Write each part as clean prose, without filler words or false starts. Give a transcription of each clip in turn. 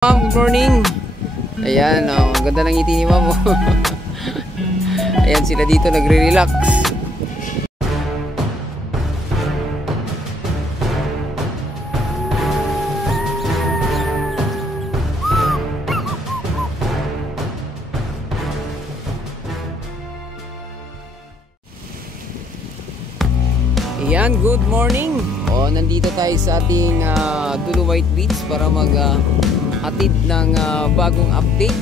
Ma'am, good morning. Ayan, ang ganda ng ngiti ni Ma'am. Ayan sila dito nagre-relax. Ayan, good morning. Nandito tayo sa ating Dolomite Beach para hatid ng bagong update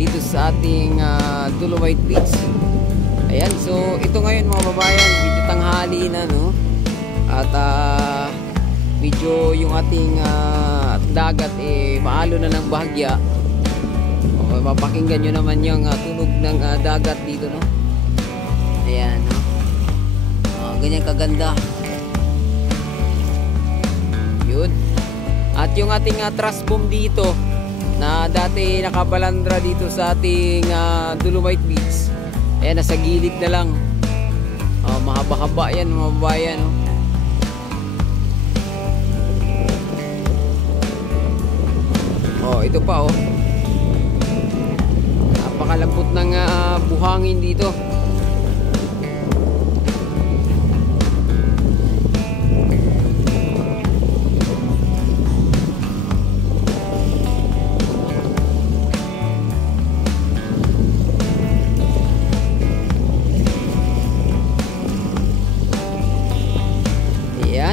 dito sa ating Dolomite Beach. Ayan, so ito ngayon mga babayan, medyo tanghali na, no? At medyo yung ating dagat maalo na ng bahagya. Mapakinggan nyo naman yung tunog ng dagat dito, no? Ayan, no? Ganyan kaganda yun. At yung ating trash bomb dito na dati nakabalandra dito sa ating Dolomite Beach, ayan, nasa gilid na lang. Mahaba-haba yan mga babayan, no? Ito pa, napakalambot ng buhangin dito.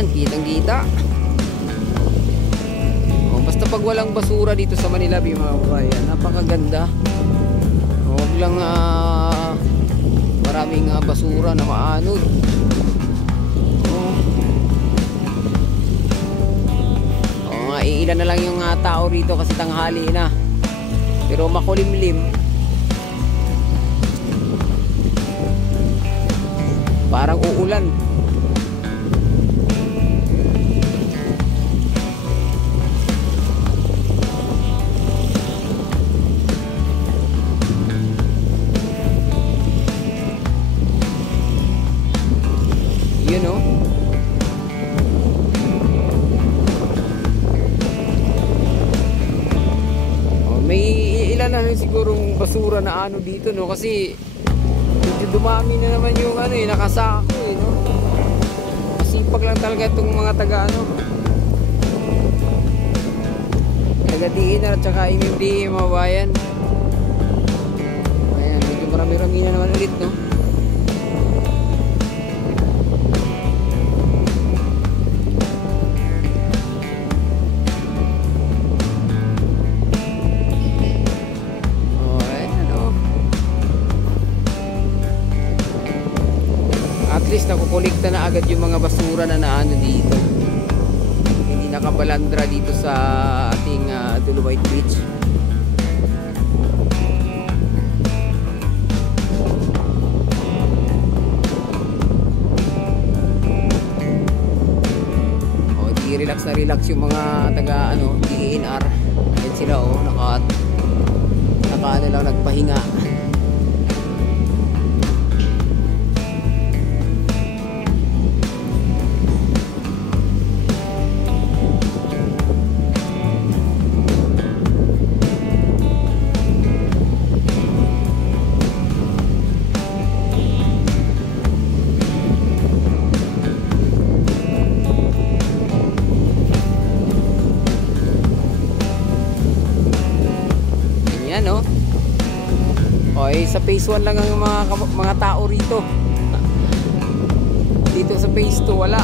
Kitang-kita. Basta pag walang basura dito sa Manila, mga kabayan, napakaganda. Huwag lang maraming basura na maanod. Iilan na lang yung tao rito kasi tanghali na. Pero makulimlim. Parang uulan. You know? May ilan na rin sigurong basura na dito, no? Kasi medyo dumami na naman yung nakasako, no? Masipag lang talaga itong mga taga-diin at saka MMDA mga bayan. Ayan, medyo marami-rami na naman ulit, no? At least nakukolekta na agad yung mga basura na dito. Hindi nakabalandra dito sa ating Dolomite Beach. Di relax na relax yung mga taga DNR. Yan sila naka lang nagpahinga. Sa phase 1 lang ang mga tao rito. Dito sa phase 2 wala.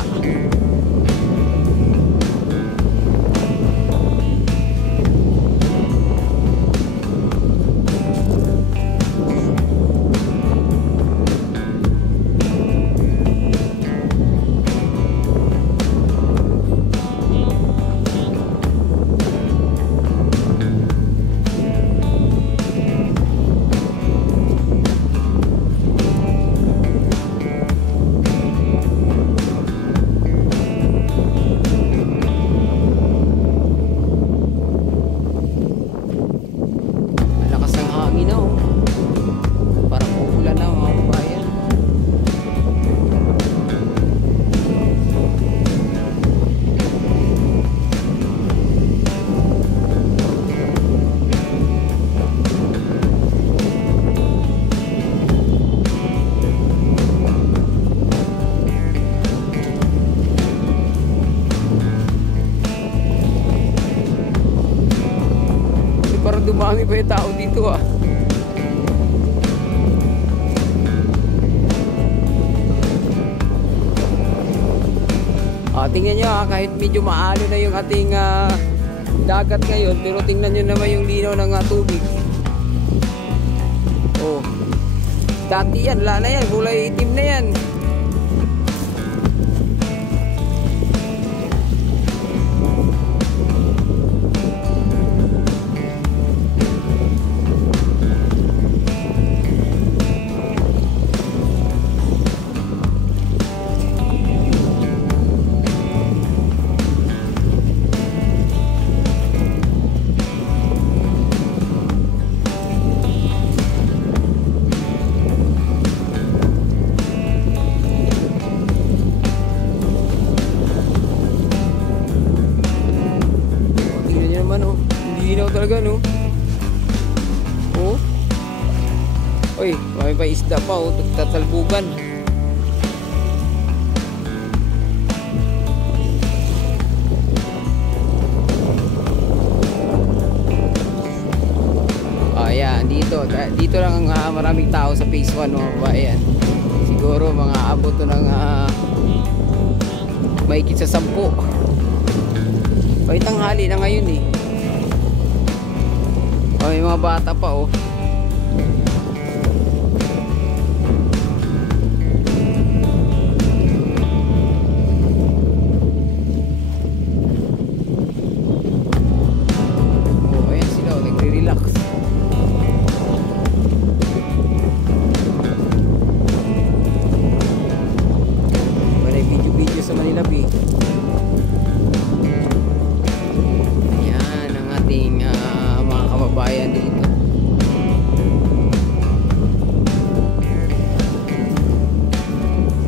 dumami pa yung tao dito ah. Tingnan nyo kahit medyo maalo na yung ating dagat ngayon, pero tingnan nyo naman yung linaw ng tubig. Oh, dati yan, wala na yan, kulay itim na yan. Linaw talaga no. Oh. Oy, may pa isda pa oh, tatalbugan. Ayan, dito lang ang maraming tao sa phase 1 mga kabayan. Siguro mga abot to ng mahigit sa 10. May tanghali na ngayon eh. Oh, may mga bata pa oh. Oh, ayan sila oh, nagre-relax. May video sa Manila Bay. Ayan ang ating kababayan dito.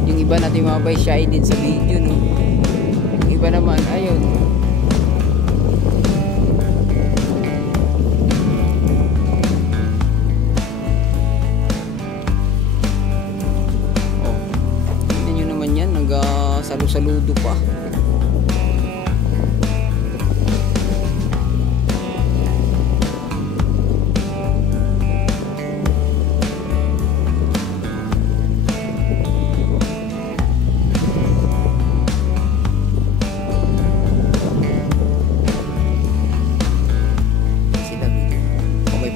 Yung iba natin mga bay shy din sa video no. Yung iba naman ayun. Oh, tignan nyo naman yan, nagsalusaludo pa.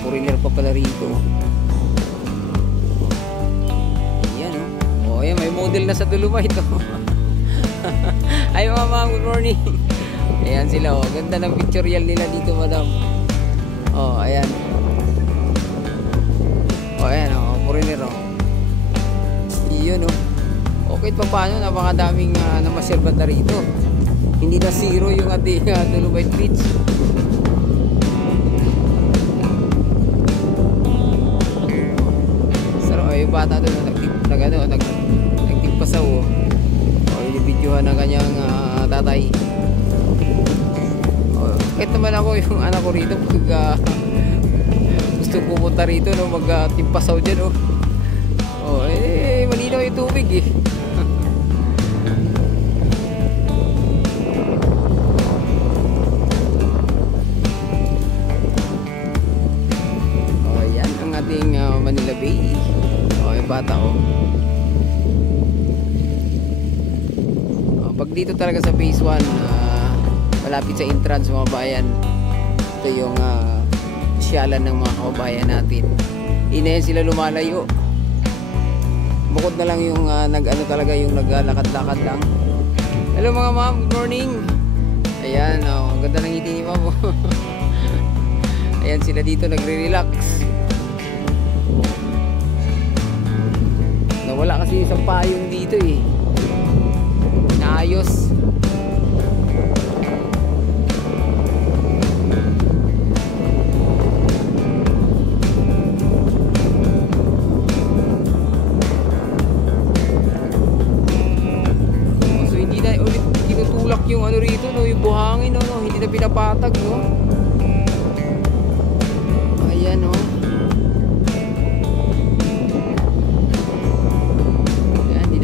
Foreigner pa pala rito. Ayan oh. Oh, ayan, may model na sa Dolomite oh. Ay mama, good morning. Ayan sila oh. Ganda ng pictorial nila dito madam. Oh, ayan. Oh, ayan oh. Foreigner oh. Iyon oh. Okay pa paano, napakadaming namaserban na rito. Hindi na zero yung ating Dolomite Beach. Yung bata doon nagtigpasaw oh. O yung videohan ng kanyang tatay. Oh, kahit naman ako yung anak ko rito pag gusto pumunta rito no, magtimpasaw dyan oh. Oh, malinaw yung tubig eh. Oh, yan ang ating Manila Bay. Yung bata oh. Pag dito talaga sa phase 1 malapit sa entrance mga bayan, ito yung syalan ng mga kababayan natin. Inayan sila lumalayo. Bukod na lang yung talaga yung naglalakad-lakad lang. Hello mga ma'am, good morning. Ayan oh, ganda ng ngiti ni ma'am oh. Ayan sila dito nagre-relax. Wala kasi isang payong dito eh. Naayos. So hindi na ulit tinutulak yung ano rito no, yung buhangin no, hindi na pinapatag no. Ayan no.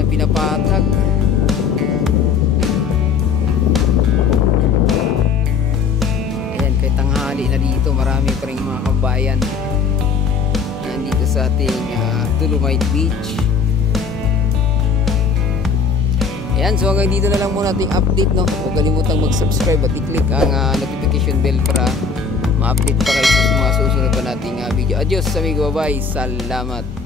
Pinapatag. sa ating Dolomite Beach. Ayan, so hanggang dito na lang muna ating update, no? Huwag kalimutang mag-subscribe at i-click ang notification bell para ma-update pa kayo sa mga susunod pa nating video. Adios amigo, bye, salamat.